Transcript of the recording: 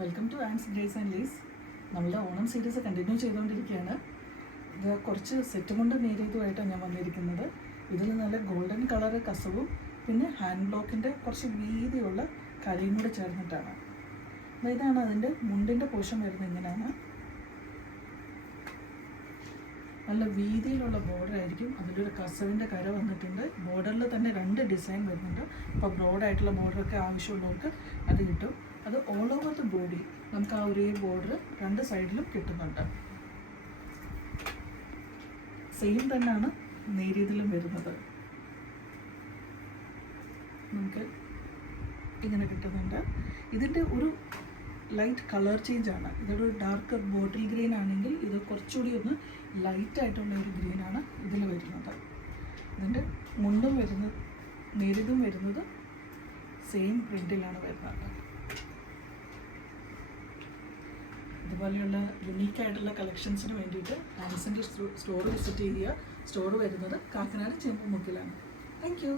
Welcome to Ann's Grace and Lees. നമ്മളുടെ Onam series continue ചെയ്തുകൊണ്ടിരിക്കുകയാണ്. ഇത് കുറച്ച് സെറ്റ് കൊണ്ട് നേരിയതുമായിട്ടാണ് ഞാൻ വന്നിരിക്കുന്നത്. ഇതിൽ നല്ല ഗോൾഡൻ കളർ കസവും പിന്നെ ഹാൻഡ് ബ്ലോക്കിൻ്റെ കുറച്ച് വീതിയുള്ള കരയും കൂടെ ചേർന്നിട്ടാണ്. ഇതാണ് അതിൻ്റെ മുണ്ടിൻ്റെ പോഷൻ വരുന്നത്. ഇങ്ങനെയാണ് നല്ല വീതിയിലുള്ള ബോർഡർ ആയിരിക്കും. അതിലൊരു കസവിൻ്റെ കര വന്നിട്ടുണ്ട്. ബോർഡറിൽ തന്നെ 2 ഡിസൈൻ വരുന്നുണ്ട്. അപ്പോൾ ബ്രോഡായിട്ടുള്ള ബോർഡറൊക്കെ ആവശ്യമുള്ളവർക്ക് അത് കിട്ടും. അത് ഓൾ ഓവർ ദ ബോഡി നമുക്ക് ആ ഒരേ ബോർഡർ 2 സൈഡിലും കിട്ടുന്നുണ്ട്. സെയിം തന്നെയാണ് നേരിയതിലും വരുന്നത്. നമുക്ക് ഇങ്ങനെ കിട്ടുന്നുണ്ട്. ഇതിൻ്റെ ഒരു ലൈറ്റ് കളർ ചേഞ്ചാണ്. ഇതൊരു ഡാർക്ക് ബോട്ടിൽ ഗ്രീൻ ആണെങ്കിൽ ഇത് കുറച്ചുകൂടി ഒന്ന് ലൈറ്റായിട്ടുള്ള ഒരു ഗ്രീനാണ് ഇതിൽ വരുന്നത്. ഇതിൻ്റെ മുണ്ടും വരുന്നത് നേരിയതും വരുന്നത് സെയിം പ്രിൻറ്റിലാണ് വരുന്നത്. ഇതുപോലെയുള്ള യുണീക്കായിട്ടുള്ള കളക്ഷൻസിന് വേണ്ടിയിട്ട് ആൻസിൻ്റെ സ്റ്റോർ വിസിറ്റ് ചെയ്യുക. സ്റ്റോർ വരുന്നത് കാക്കനാട് ചെമ്പുമുക്കിലാണ്. Thank you.